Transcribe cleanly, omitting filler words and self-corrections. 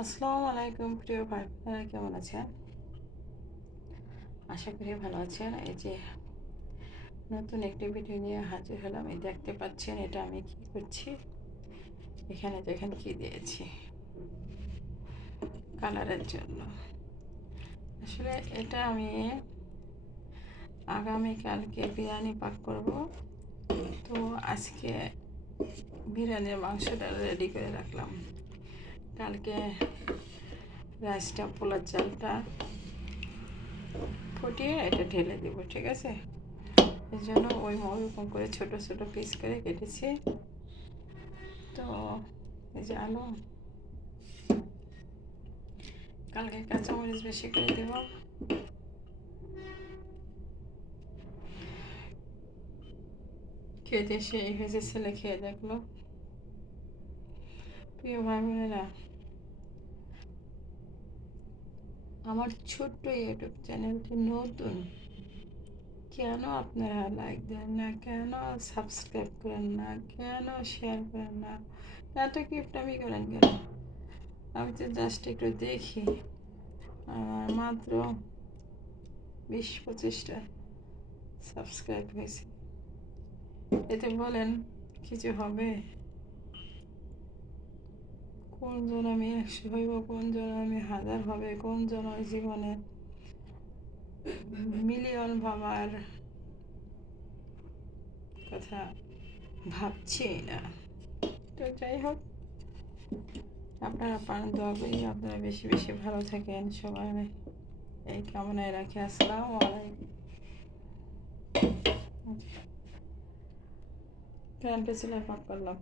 আসসালামু আলাইকুম প্রিয় ভাই বোনেরা, কেমন আছেন? আশা করি ভালো আছেন। এই যে নতুন একটি ভিডিও নিয়ে হাজির হলাম। এই দেখতে পাচ্ছেন এটা আমি কি করছি। এখানে দেখেন কি দিয়েছি কালারের জন্য। আসলে এটা আমি আগামীকালকে বিরিয়ানি পাক করব। তো আজকে বিরিয়ানির মাংসটা রেডি করে রাখলাম। কালকে রাইসটা, পোলার চালটা ফুটিয়ে এটা ঢেলে দেব, ঠিক আছে? এই জন্য ওরকম করে ছোট ছোট পিস করে কেটেছি। তো এই যে আলু, কালকে কাঁচামরিচ বেশি করে দেব। খেতে সেই হয়েছে, ছেলে খেয়ে দেখলো। প্রিয় ভাই বোনেরা, আমার ছোট্ট ইউটিউব চ্যানেলটি নতুন, কেন আপনারা লাইক দেন না, কেন সাবস্ক্রাইব করেন না, কেন শেয়ার করেন না, এত কিপটামি করেন কেন? আমি তো জাস্ট একটু দেখি, আমার মাত্র 20-25টা সাবস্ক্রাইব হয়েছে। এতে বলেন কিছু হবে? কোন জন আমি 100 হইব, কোন জন আমি 1000 হবে, কোন জন ওই জীবনে মিলিয়ন ভাবার কথা ভাবছি না। তো যাই হোক, আপনারা পান দোয়া করি আপনারা বেশি বেশি ভালো থাকেন। সবাই এই কামনায় রাখি। আসসালামু আলাইকুম। কারেন্টের চুলায় পাক করলাম।